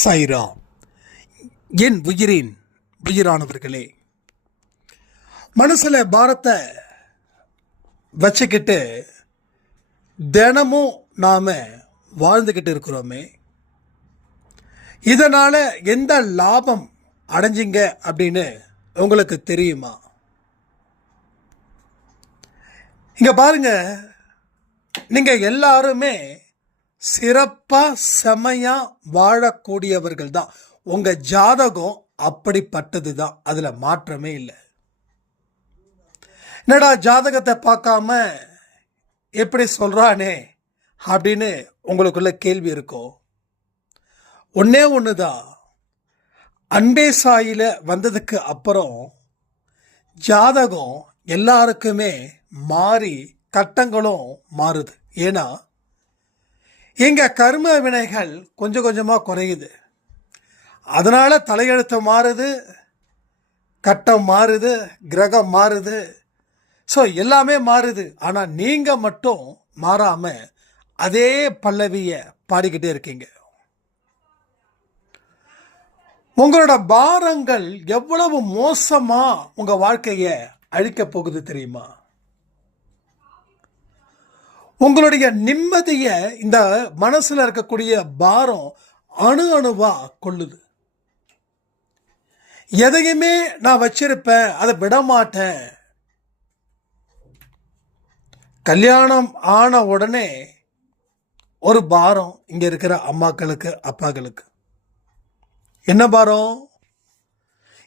சாய்ராம். என் உயிரின் உயிரானவர்களே, மனசில் பாரத்தை வச்சுக்கிட்டு தினமும் நாம் வாழ்ந்துக்கிட்டு இருக்கிறோமே, இதனால் எந்த லாபம் அடைஞ்சிங்க அப்படின்னு உங்களுக்கு தெரியுமா? இங்கே பாருங்க, நீங்கள் எல்லாருமே சிறப்பாக செமையாக வாழக்கூடியவர்கள் தான். உங்கள் ஜாதகம் அப்படிப்பட்டது தான், அதில் மாற்றமே இல்லை. என்னடா ஜாதகத்தை பார்க்காம எப்படி சொல்கிறானே அப்படின்னு உங்களுக்குள்ள கேள்வி இருக்கும். ஒன்றே ஒன்று தான், அன்பே சாயில வந்ததுக்கு அப்புறம் ஜாதகம் எல்லாருக்குமே மாறி கட்டங்களும் மாறுது. ஏன்னா எங்கள் கர்ம வினைகள் கொஞ்சம் கொஞ்சமாக குறையுது. அதனால் தலையெழுத்து மாறுது, கட்டம் மாறுது, கிரகம் மாறுது, ஸோ எல்லாமே மாறுது. ஆனால் நீங்கள் மட்டும் மாறாமல் அதே பல்லவியை பாடிக்கிட்டே இருக்கீங்க. உங்களோட பாரங்கள் எவ்வளவு மோசமாக உங்கள் வாழ்க்கையை அழிக்க போகுது தெரியுமா? உங்களுடைய நிம்மதியை இந்த மனசில் இருக்கக்கூடிய பாரம் அணு அணுவா கொள்ளுது. எதையுமே நான் வச்சிருப்பேன், அதை விட மாட்டேன். கல்யாணம் ஆன உடனே ஒரு பாரம் இங்கே இருக்கிற அம்மாக்களுக்கு அப்பாக்களுக்கு. என்ன பாரம்?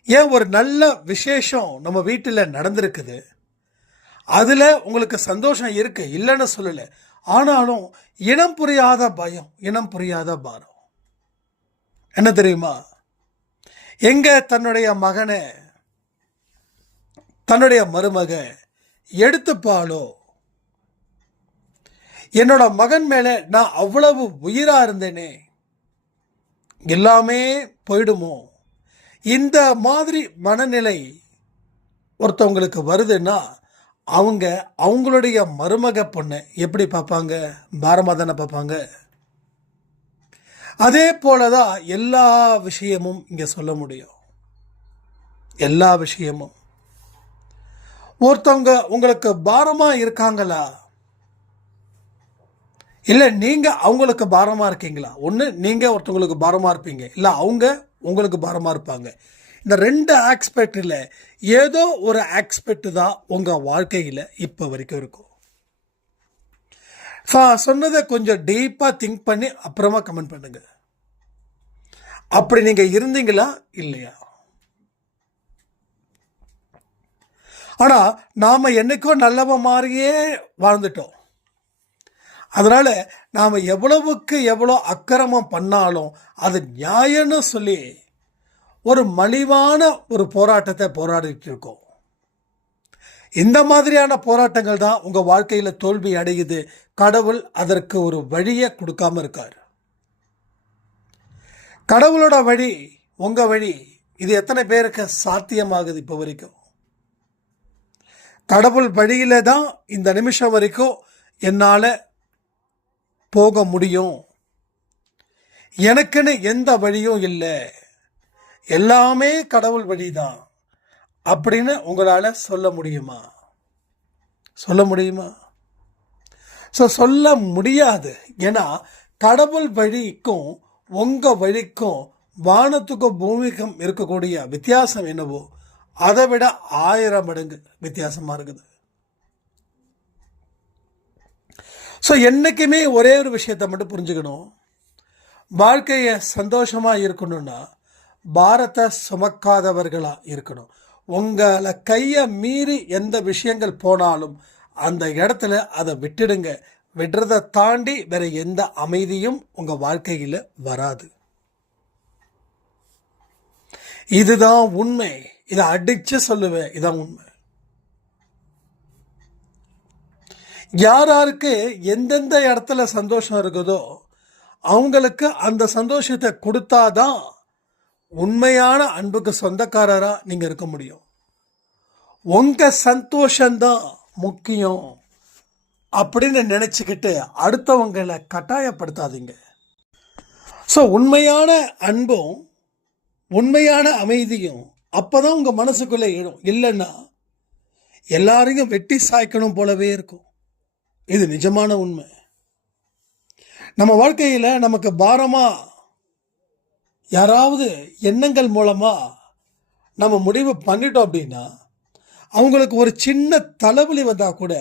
ஏன் ஒரு நல்ல விசேஷம் நம்ம வீட்டில் நடந்திருக்குது, அதில் உங்களுக்கு சந்தோஷம் இருக்கு, இல்லைன்னு சொல்லலை. ஆனாலும் இனம் புரியாத பயம், இனம் புரியாத பாரம். என்ன தெரியுமா? எங்க தன்னுடைய மகனை, தன்னுடைய மருமக எடுத்துப்பாளோ, என்னோட மகன் மேலே நான் அவ்வளவு உயிரா இருந்தேனே, எல்லாமே போயிடுமோ, இந்த மாதிரி மனநிலை ஒருத்தவங்களுக்கு வருதுன்னா அவங்க அவங்களுடைய மருமக பொண்ணை எப்படி பார்ப்பாங்க? பாரமாக தானே பார்ப்பாங்க. அதே போலதான் எல்லா விஷயமும் இங்கே சொல்ல முடியும். எல்லா விஷயமும் ஒருத்தவங்க உங்களுக்கு பாரமாக இருக்காங்களா, இல்லை நீங்கள் அவங்களுக்கு பாரமாக இருக்கீங்களா? ஒன்று நீங்கள் ஒருத்தவங்களுக்கு பாரமாக இருப்பீங்க, இல்லை அவங்க உங்களுக்கு பாரமாக இருப்பாங்க. இந்த ரெண்டு ஆஸ்பெக்டில் ஏதோ ஒரு ஆஸ்பெக்ட் தான் உங்கள் வாழ்க்கையில் இப்போ வரைக்கும் இருக்கும். சொன்னதை கொஞ்சம் டீப்பாக திங்க் பண்ணி அப்புறமா கமெண்ட் பண்ணுங்க. அப்படி நீங்கள் இருந்தீங்களா இல்லையா? ஆனால் நாம் என்னைக்கோ நல்லவ மாதிரியே வாழ்ந்துட்டோம். அதனால் நாம் எவ்வளவுக்கு எவ்வளோ அக்கிரமம் பண்ணாலும் அது நியாயம்னு சொல்லி ஒரு மலிவான ஒரு போராட்டத்தை போராடிட்டு இருக்கோம். இந்த மாதிரியான போராட்டங்கள் தான் உங்கள் வாழ்க்கையில் தோல்வி அடையுது. கடவுள் அதற்கு ஒரு வழியை கொடுக்காம இருக்கார். கடவுளோட வழி, உங்கள் வழி, இது எத்தனை பேருக்கு சாத்தியமாகுது? இப்போ வரைக்கும் கடவுள் வழியில தான் இந்த நிமிஷம் வரைக்கும் என்னால் போக முடியும், எனக்குன்னு எந்த வழியும் இல்லை, எல்லாமே கடவுள் வழிதான் அப்படின்னு உங்களால் சொல்ல முடியுமா? சொல்ல முடியுமா? சொல்ல முடியாது. ஏன்னா கடவுள் வழிக்கும் உங்கள் வழிக்கும் வானத்துக்கும் பூமிக்கும் இருக்கக்கூடிய வித்தியாசம் என்னவோ அதை விட 1000 மடங்கு வித்தியாசமாக இருக்குது. என்னைக்குமே ஒரே ஒரு விஷயத்தை மட்டும் புரிஞ்சுக்கணும். வாழ்க்கையை சந்தோஷமாக இருக்கணும்னா பாரத்தை சுமக்காதவர்களாக இருக்கணும். உங்களை கையை மீறி எந்த விஷயங்கள் போனாலும் அந்த இடத்துல அதை விட்டுடுங்க. விடுறதை தாண்டி வேற எந்த அமைதியும் உங்கள் வாழ்க்கையில் வராது. இதுதான் உண்மை. இதை அடிச்சு சொல்லுவேன், இதான் உண்மை. யாருக்கு எந்தெந்த இடத்துல சந்தோஷம் இருக்குதோ அவங்களுக்கு அந்த சந்தோஷத்தை கொடுத்தாதான் உண்மையான அன்புக்கு சொந்தக்காரராக நீங்கள் இருக்க முடியும். உங்கள் சந்தோஷம்தான் முக்கியம் அப்படின்னு நினச்சிக்கிட்டு அடுத்தவங்களை கட்டாயப்படுத்தாதீங்க. ஸோ உண்மையான அன்பும் உண்மையான அமைதியும் அப்பதான் உங்க மனசுக்குள்ள எழும். இல்லைன்னா எல்லாரையும் வெட்டி சாய்க்கணும் போலவே இருக்கும். இது நிஜமான உண்மை. நம்ம வாழ்க்கையில நமக்கு பாரமா யாராவது எண்ணங்கள் மூலமா நம்ம முடிவு பண்ணிட்டோம் அப்படின்னா, அவங்களுக்கு ஒரு சின்ன தலைவலி வந்தா கூட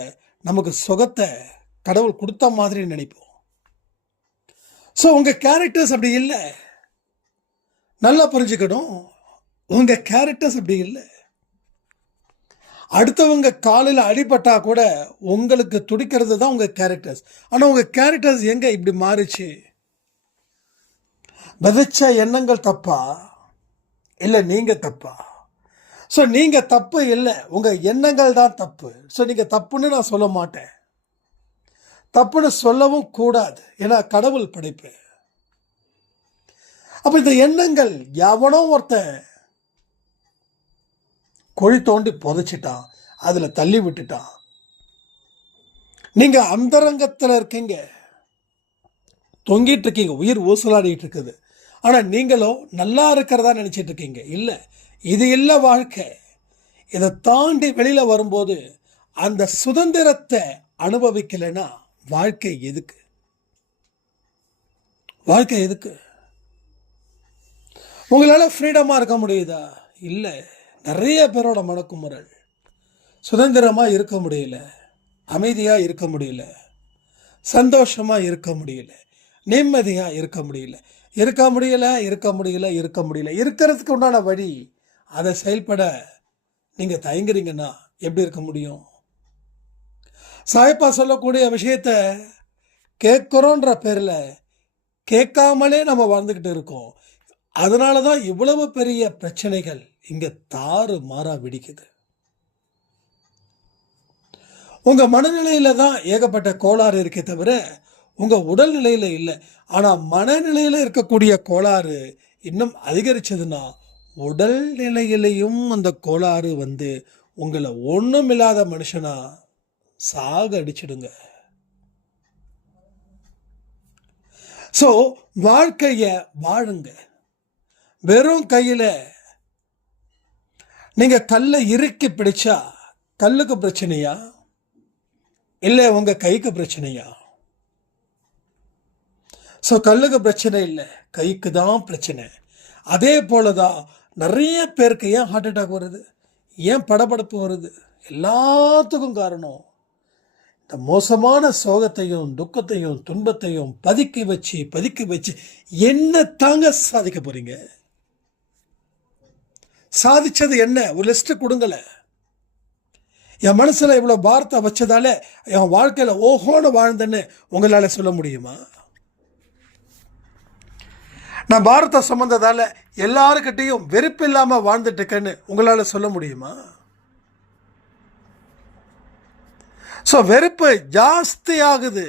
நமக்கு சுகத்தை கடவுள் கொடுத்த மாதிரி நினைப்போம். ஸோ உங்க கேரக்டர்ஸ் அப்படி இல்லை. நல்லா புரிஞ்சுக்கணும், உங்க கேரக்டர்ஸ் அப்படி இல்லை. அடுத்தவங்க காலில் அடிபட்டா கூட உங்களுக்கு துடிக்கிறது தான் உங்க கேரக்டர்ஸ். ஆனால் உங்க கேரக்டர்ஸ் எங்க இப்படி மாறிச்சு? விதைச்ச எண்ணங்கள் தப்பா இல்லை நீங்க தப்பா? ஸோ நீங்க தப்பு இல்லை, உங்க எண்ணங்கள் தான் தப்பு. ஸோ நீங்க தப்புன்னு நான் சொல்ல மாட்டேன், தப்புன்னு சொல்லவும் கூடாது. ஏன்னா கடவுள் படைப்பு. அப்ப இந்த எண்ணங்கள் எவனோ ஒருத்தன் குழி தோண்டி புதைச்சிட்டான், அதுல தள்ளி விட்டுட்டான். நீங்க அந்தரங்கத்தில் இருக்கீங்க, தொங்கிட்டு இருக்கீங்க, உயிர் ஊசலாடிட்டு இருக்குது. ஆனா நீங்களோ நல்லா இருக்கிறதா நினைச்சிட்டு இருக்கீங்க. இல்ல, இது இல்லை வாழ்க்கை. இதை தாண்டி வெளியில வரும்போது அந்த சுதந்திரத்தை அனுபவிக்கலைன்னா வாழ்க்கை எதுக்கு? வாழ்க்கை எதுக்கு? உங்களால ஃப்ரீடமா இருக்க முடியுதா? இல்லை. நிறைய பேரோட மனக்குமுறல், சுதந்திரமா இருக்க முடியல, அமைதியா இருக்க முடியல, சந்தோஷமா இருக்க முடியல, நிம்மதியா இருக்க முடியல, இருக்க முடியல இருக்க முடியல இருக்க முடியல. இருக்கிறதுக்கு உண்டான வழி, அதை செயல்பட நீங்க தயங்குறீங்கன்னா எப்படி இருக்க முடியும்? சாயப்பா சொல்லக்கூடிய விஷயத்த கேட்குறோன்ற பேர்ல கேட்காமலே நம்ம வாழ்ந்துக்கிட்டு இருக்கோம். அதனால தான் இவ்வளவு பெரிய பிரச்சனைகள் இங்க தாறு மாறா வெடிக்குது. உங்க மனநிலையில தான் ஏகப்பட்ட கோளாறு இருக்கே தவிர உங்க உடல்நிலையில இல்லை. ஆனா மனநிலையில இருக்கக்கூடிய கோளாறு இன்னும் அதிகரிச்சதுன்னா உடல் நிலையிலையும் அந்த கோளாறு வந்து உங்களை ஒண்ணும் இல்லாத மனுஷனா சாக அடிச்சிடுங்க. சோ வாழ்க்கைய வாழுங்க. வெறும் கையில நீங்க கல்லை இறுக்கி பிடிச்சா கல்லுக்கு பிரச்சனையா இல்லை உங்க கைக்கு பிரச்சனையா? ஸோ கல்லுக்கு பிரச்சனை இல்லை, கைக்கு தான் பிரச்சனை. அதே போலதான் நிறைய பேருக்கு ஏன் ஹார்ட் அட்டாக் வருது, ஏன் படபடப்பு வருது? எல்லாத்துக்கும் காரணம் இந்த மோசமான சோகத்தையும் துக்கத்தையும் துன்பத்தையும் பதுக்கி வச்சு என்ன தாங்க சாதிக்க போறீங்க? சாதிச்சது என்ன? ஒரு லிஸ்ட் கொடுங்கல. என் மனசுல இவ்வளவு பாரத்தை வச்சதால என் வாழ்க்கையில ஓஹோன்னு வாழ்ந்தேன்னு உங்களால சொல்ல முடியுமா? நான் பாரத்தை சுமந்ததால எல்லாருக்கிட்டையும் வெறுப்பு இல்லாம வாழ்ந்துட்டு இருக்கேன்னு உங்களால சொல்ல முடியுமா? ஸோ வெறுப்பு ஜாஸ்தி ஆகுது.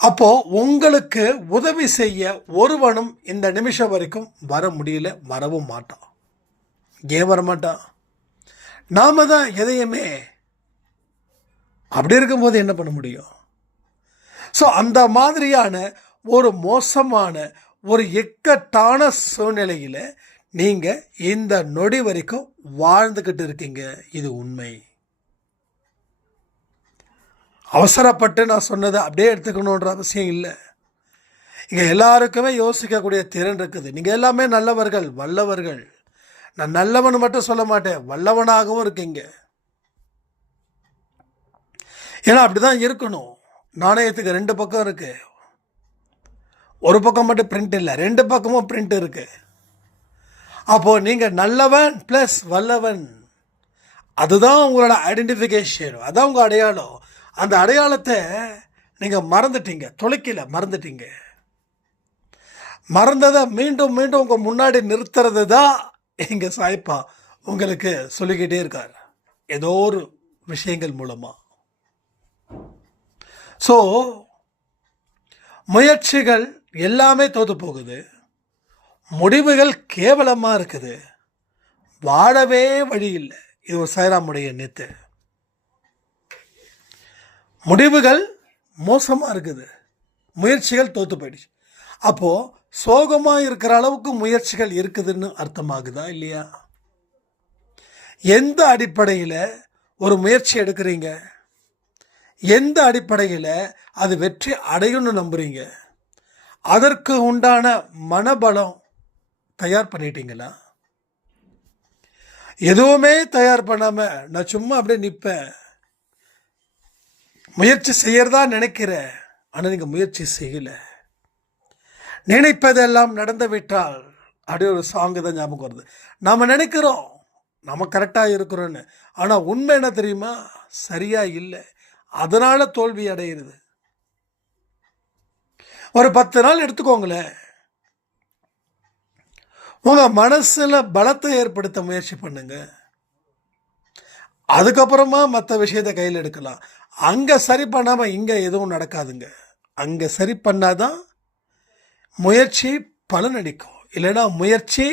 அப்போ உங்களுக்கு உதவி செய்ய ஒருவனும் இந்த நிமிஷம் வரைக்கும் வர முடியல, வரவும் மாட்டான். ஏன் வரமாட்டான்? நாம தான் எதையுமே. அப்படி இருக்கும்போது என்ன பண்ண முடியும்? ஸோ அந்த மாதிரியான ஒரு மோசமான ஒரு இக்கட்டான சூழ்நிலையில் நீங்க இந்த நொடி வரைக்கும் வாழ்ந்துகிட்டு இருக்கீங்க. இது உண்மை. அவசரப்பட்டு நான் சொன்னதை அப்படியே எடுத்துக்கணுன்ற அவசியம் இல்லை. இங்க எல்லாருக்குமே யோசிக்கக்கூடிய திறன் இருக்குது. நீங்க எல்லாமே நல்லவர்கள், வல்லவர்கள். நான் நல்லவன் மட்டும் சொல்ல மாட்டேன், வல்லவனாகவும் இருக்கீங்க. ஏன்னா அப்படிதான் இருக்கணும். நாணயத்துக்கு ரெண்டு பக்கம் இருக்கு. ஒரு பக்கம் மட்டும் பிரிண்ட் இல்லை, ரெண்டு பக்கமும் பிரிண்ட் இருக்கு. அப்போ நீங்க நல்லவன் பிளஸ் வல்லவன், அதுதான் உங்களோட ஐடென்டிஃபிகேஷன், அதான் உங்க அடையாளம். அந்த அடையாளத்தை நீங்க மறந்துட்டீங்க, தொலைக்கல, மறந்துட்டீங்க. மறந்ததை மீண்டும் மீண்டும் உங்க முன்னாடி நிறுத்துறது தான் இங்க சாய்ப்பா உங்களுக்கு சொல்லிக்கிட்டே இருக்கார், ஏதோ ஒரு விஷயங்கள் மூலமா. ஸோ முயற்சிகள் எல்லாமே தோத்து போகுது, முடிவுகள் கேவலமா இருக்குது, வாழவே வழி இல்லை. இது ஒரு சாய்ராமுடைய நேத்து. முடிவுகள் மோசமா இருக்குது, முயற்சிகள் தோற்று போயிடுச்சு. அப்போது சோகமாக இருக்கிற அளவுக்கு முயற்சிகள் இருக்குதுன்னு அர்த்தமாகுதா இல்லையா? எந்த அடிப்படையில் ஒரு முயற்சி எடுக்கிறீங்க, எந்த அடிப்படையில் அது வெற்றி அடையும்னு நம்புறீங்க, அதற்கு உண்டான மனபலம் தயார் பண்ணிட்டீங்களா? எதுவுமே தயார் பண்ணாமல் நான் சும்மா அப்படியே நிற்பேன், முயற்சி செய்யறதா நினைக்கிறேன், ஆனால் நீங்கள் முயற்சி செய்யலை. நினைப்பதெல்லாம் நடந்து விட்டால் அப்படி ஒரு சாங்கு தான் ஞாபகம் வருது. நாம் நினைக்கிறோம் நம்ம கரெக்டாக இருக்கிறோன்னு, ஆனால் உண்மை என்ன தெரியுமா? சரியாக இல்லை. அதனால் தோல்வி அடைகிறது. ஒரு 10 நாள் எடுத்துக்கோங்களேன், உங்கள் மனசில் பலத்தை ஏற்படுத்த முயற்சி பண்ணுங்க. அதுக்கப்புறமா மற்ற விஷயத்தை கையில் எடுக்கலாம். அங்கே சரி பண்ணாமல் இங்கே எதுவும் நடக்காதுங்க. அங்கே சரி பண்ணாதான் முயற்சி பலனடிக்கும். இல்லைன்னா முயற்சி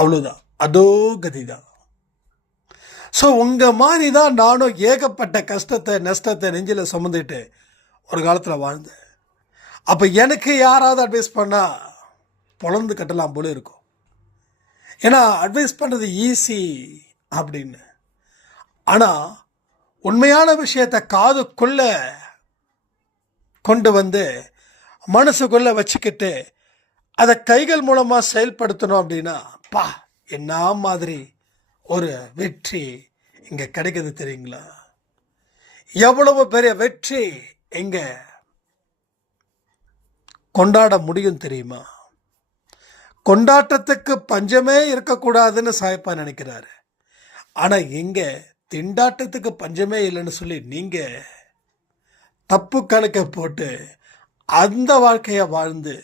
அவ்வளோதான், அதோ கதி தான். ஸோ உங்கள் மாதிரி தான் நானும் ஏகப்பட்ட கஷ்டத்தை நஷ்டத்தை நெஞ்சில் சுமந்துட்டு ஒரு காலத்தில் வாழ்ந்தேன். அப்போ எனக்கு யாராவது அட்வைஸ் பண்ணால் பொழந்து கட்டலாம் போல இருக்கும். ஏன்னா அட்வைஸ் பண்ணுறது ஈஸி அப்படின்னு. ஆனால் உண்மையான விஷயத்தை காதுக்குள்ளே கொண்டு வந்து மனசுக்குள்ளே வச்சுக்கிட்டு அதை கைகள் மூலமாக செயல்படுத்தணும் அப்படின்னா என்ன மாதிரி ஒரு வெற்றி இங்கே கிடைக்குது தெரியுங்களா? எவ்வளவு பெரிய வெற்றி இங்கே கொண்டாட முடியும் தெரியுமா? கொண்டாட்டத்துக்கு பஞ்சமே இருக்கக்கூடாதுன்னு சாயப்பா நினைக்கிறாரு. ஆனால் இங்கே திண்டாட்டத்துக்கு பஞ்சமே இல்லைன்னு சொல்லி நீங்கள் தப்பு கணக்கை போட்டு அந்த வாழ்க்கையை வாழ்ந்து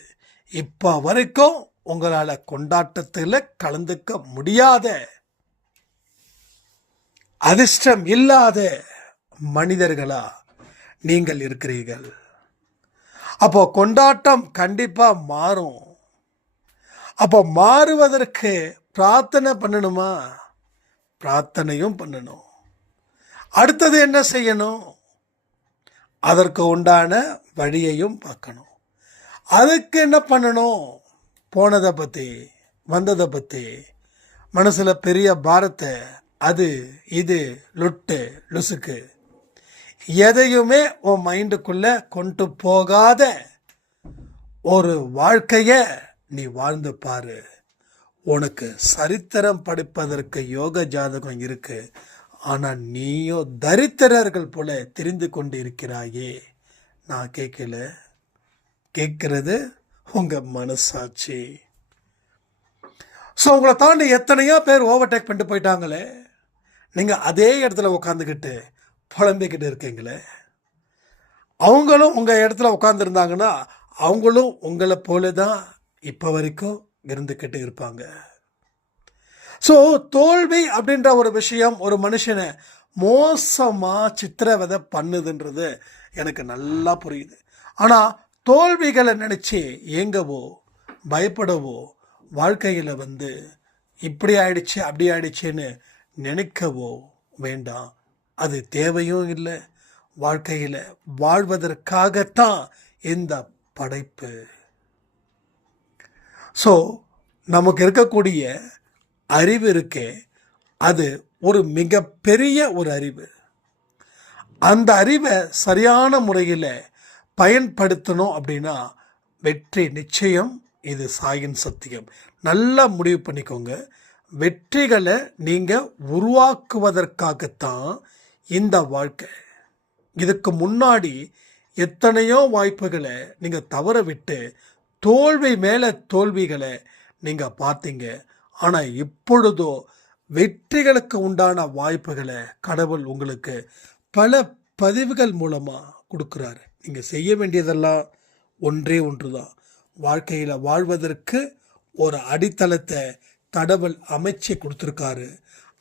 இப்போ வரைக்கும் உங்களால் கொண்டாட்டத்தில் கலந்துக்க முடியாத, அதிர்ஷ்டம் இல்லாத மனிதர்களா நீங்கள் இருக்கிறீர்கள். அப்போ கொண்டாட்டம் கண்டிப்பாக மாறும். அப்போ மாறுவதற்கு பிரார்த்தனை பண்ணணுமா? பிரார்த்தனையும் பண்ணணும். அடுத்தது என்ன செய்யணும்? அதற்கு உண்டான வழியையும் பார்க்கணும். அதுக்கு என்ன பண்ணணும்? போனதை பற்றி வந்ததை பற்றி மனசில் பெரிய பாரத்தை, அது இது லொட்டு லுசுக்கு எதையுமே உன் மைண்டுக்குள்ளே கொண்டு போகாத ஒரு வாழ்க்கையை நீ வாழ்ந்து பாரு. உனக்கு சரித்திரம் படிப்பதற்கு யோக ஜாதகம் இருக்கு. ஆனால் நீயோ தரித்திரர்கள் போல தெரிந்து கொண்டு இருக்கிறாயே. நான் கேட்கல, கேட்கறது உங்கள் மனசாட்சி. ஸோ உங்களை தாண்டி எத்தனையோ பேர் ஓவர்டேக் பண்ணிட்டு போயிட்டாங்களே, நீங்கள் அதே இடத்துல உட்காந்துக்கிட்டு புலம்பிக்கிட்டு இருக்கீங்களே. அவங்களும் உங்கள் இடத்துல உட்காந்துருந்தாங்கன்னா அவங்களும் உங்களை போல தான் இப்போ வரைக்கும் இருந்துக்கிட்டு இருப்பாங்க. ஸோ தோல்வி அப்படின்ற ஒரு விஷயம் ஒரு மனுஷனை மோசமாக சித்திரவதை பண்ணுதுன்றது எனக்கு நல்லா புரியுது. ஆனால் தோல்விகளை நினச்சி ஏங்கவோ பயப்படவோ வாழ்க்கையில் இப்படி ஆயிடுச்சு அப்படி ஆயிடுச்சுன்னு நினைக்கவோ வேண்டாம். அது தேவையும் இல்லை. வாழ்க்கையில் வாழ்வதற்காகத்தான் இந்த படைப்பு. ஸோ நமக்கு இருக்கக்கூடிய அறிவு இருக்கே, அது ஒரு மிகப்பெரிய ஒரு அறிவு. அந்த அறிவை சரியான முறையில் பயன்படுத்தணும் அப்படின்னா வெற்றி நிச்சயம். இது சாயின் சத்தியம். நல்லா முடிவு பண்ணிக்கோங்க. வெற்றிகளை நீங்கள் உருவாக்குவதற்காகத்தான் இந்த வாழ்க்கை. இதுக்கு முன்னாடி எத்தனையோ வாய்ப்புகளை நீங்கள் தவற விட்டு தோல்வி மேலே தோல்விகளை நீங்கள் பார்த்தீங்க. ஆனால் இப்பொழுதோ வெற்றிகளுக்கு உண்டான வாய்ப்புகளை கடவுள் உங்களுக்கு பல பதிவுகள் மூலமாக கொடுக்குறாரு. நீங்கள் செய்ய வேண்டியதெல்லாம் ஒன்றே ஒன்று தான். வாழ்க்கையில் வாழ்வதற்கு ஒரு அடித்தளத்தை கடவுள் அமைச்சு கொடுத்துருக்காரு.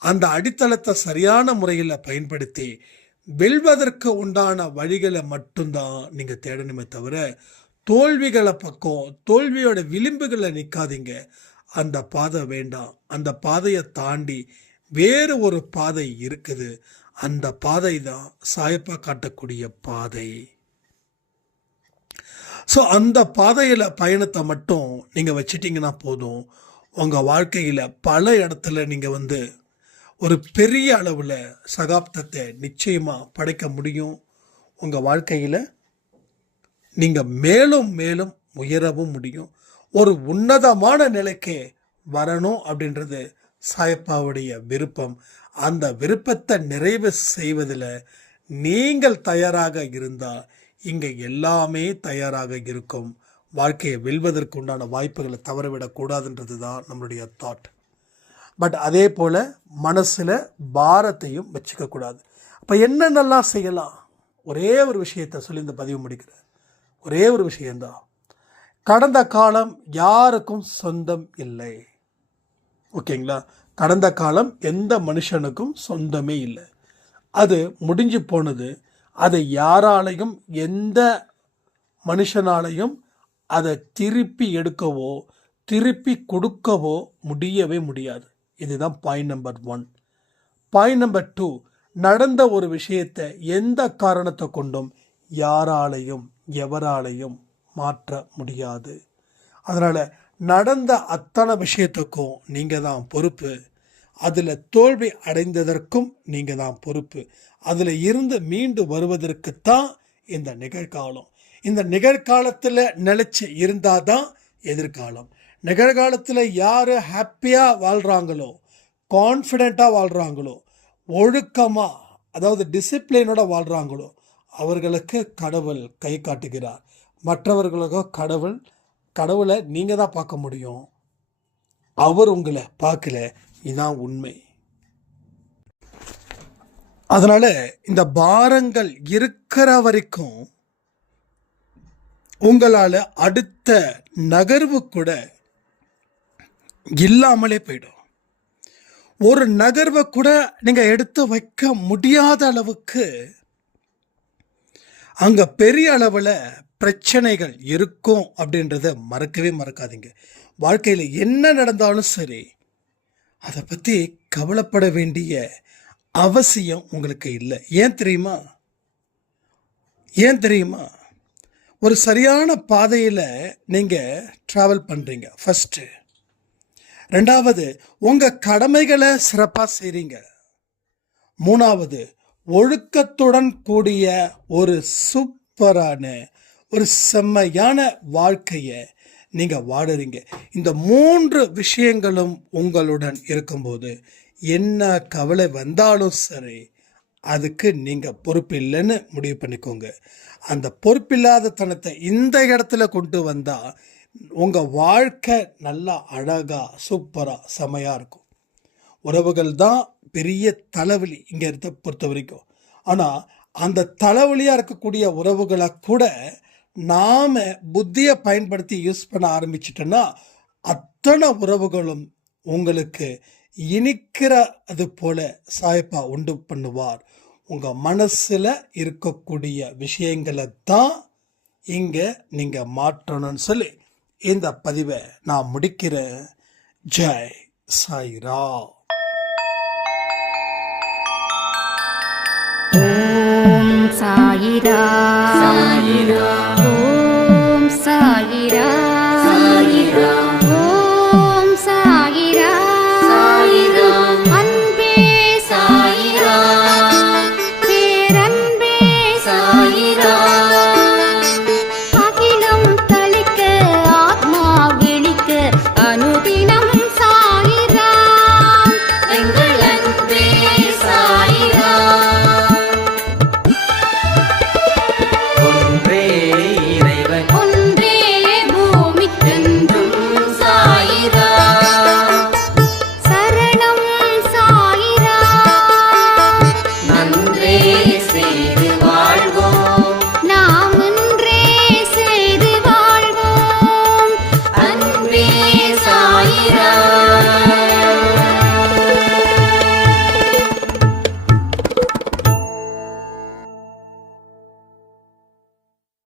அந்த அடித்தளத்தை சரியான முறையில் பயன்படுத்தி வெல்வதற்கு உண்டான வழிகளை மட்டும்தான் நீங்கள் தேடணுமே தவிர தோல்விகளை பக்கம் தோல்வியோட விளிம்புகளை நிற்காதீங்க. அந்த பாதை வேண்டாம். அந்த பாதையை தாண்டி வேறு ஒரு பாதை இருக்குது. அந்த பாதை தான் சாயப்பா காட்டக்கூடிய பாதை. ஸோ அந்த பாதையில் பயணத்தை மட்டும் நீங்கள் வச்சிட்டிங்கன்னா போதும். உங்கள் வாழ்க்கையில் பல இடத்துல நீங்கள் ஒரு பெரிய அளவில் சகாப்தத்தை நிச்சயமாக படைக்க முடியும். உங்கள் வாழ்க்கையில் நீங்கள் மேலும் மேலும் உயரவும் முடியும். ஒரு உன்னதமான நிலைக்கு வரணும் அப்படின்றது சாயப்பாவுடைய விருப்பம். அந்த விருப்பத்தை நிறைவு செய்வதில் நீங்கள் தயாராக இருந்தால் இங்கே எல்லாமே தயாராக இருக்கும். வாழ்க்கையை வெல்வதற்கு உண்டான வாய்ப்புகளை தவறவிடக்கூடாதுன்றது தான் நம்மளுடைய தாட். பட் அதே போல் மனசில் பாரத்தையும் வச்சுக்கக்கூடாது. அப்போ என்னென்னலாம் செய்யலாம்? ஒரே ஒரு விஷயத்தை சொல்லி இந்த பதிவு முடிக்கிறேன். ஒரே ஒரு விஷயந்தான். கடந்த காலம் யாருக்கும் சொந்தம் இல்லை. ஓகேங்களா? கடந்த காலம் எந்த மனுஷனுக்கும் சொந்தமே இல்லை. அது முடிஞ்சு போனது. அதை யாராலையும் எந்த மனுஷனாலையும் அதை திருப்பி எடுக்கவோ திருப்பி கொடுக்கவோ முடியவே முடியாது. இதுதான் பாயிண்ட் நம்பர் 1. பாயிண்ட் நம்பர் 2, நடந்த ஒரு விஷயத்தை எந்த காரணத்தை கொண்டும் யாராலையும் எவராலையும் மாற்ற முடியாது. அதனால் நடந்த அத்தனை விஷயத்துக்கும் நீங்கள் தான் பொறுப்பு. அதில் தோல்வி அடைந்ததற்கும் நீங்கள் தான் பொறுப்பு. அதில் இருந்து மீண்டு வருவதற்குத்தான் இந்த நிகழ்காலம். இந்த நிகழ்காலத்தில் நிலைச்சி இருந்தால் தான் எதிர்காலம். நிகழ்காலத்தில் யார் ஹாப்பியாக வாழ்கிறாங்களோ, கான்ஃபிடெண்ட்டாக வாழ்கிறாங்களோ, ஒழுக்கமாக அதாவது டிசிப்ளினோட வாழ்கிறாங்களோ அவர்களுக்கு கடவுள் கை காட்டுகிறார். மற்றவர்களுக்கோ கடவுளை நீங்கள் தான் பார்க்க முடியும். அவர் உங்களை பார்க்கல. இதுதான் உண்மை. அதனால் இந்த பாரங்கள் இருக்கிற வரைக்கும் உங்களால் அடுத்த நகர்வு கூட இல்லாமலே போயிடும். ஒரு நகர்வை கூட நீங்கள் எடுத்து வைக்க முடியாத அளவுக்கு அங்கே பெரிய அளவில் பிரச்சனைகள் இருக்கும் அப்படின்றத மறக்கவே மறக்காதீங்க. வாழ்க்கையில் என்ன நடந்தாலும் சரி அதை பற்றி கவலைப்பட வேண்டிய அவசியம் உங்களுக்கு இல்லை. ஏன் தெரியுமா? ஒரு சரியான பாதையில் நீங்கள் ட்ராவல் பண்ணுறீங்க. ஃபஸ்ட்டு. 2வது, உங்கள் கடமைகளை சிறப்பாக செய்கிறீங்க. 3வது, ஒழுக்கத்துடன் கூடிய ஒரு சூப்பரான ஒரு செம்மையான வாழ்க்கையை நீங்கள் வாடுறீங்க. இந்த 3 விஷயங்களும் உங்களுடன் இருக்கும்போது என்ன கவலை வந்தாலும் சரி அதுக்கு நீங்கள் பொறுப்பு இல்லைன்னு முடிவு பண்ணிக்கோங்க. அந்த பொறுப்பில்லாத தனத்தை இந்த இடத்துல கொண்டு வந்தால் உங்கள் வாழ்க்கை நல்லா அழகாக சூப்பராக செமையாக இருக்கும். உறவுகள் தான் பெரிய தலைவலி இங்கே இருக்க பொறுத்த வரைக்கும். ஆனால் அந்த தலைவலியாக இருக்கக்கூடிய உறவுகளை கூட நாம் புத்தியை பயன்படுத்தி யூஸ் பண்ண ஆரம்பிச்சிட்டோன்னா அத்தனை உறவுகளும் உங்களுக்கு இனிக்கிற அது போல சாயப்பா உண்டு பண்ணுவார். உங்கள் மனசில் இருக்கக்கூடிய விஷயங்களை தான் இங்கே நீங்கள் மாற்றணும்னு சொல்லி இந்த பதிவை நான் முடிக்கிறேன். ஜெய் சாய்ராம். ஓம் சாயிரா சாயிரா.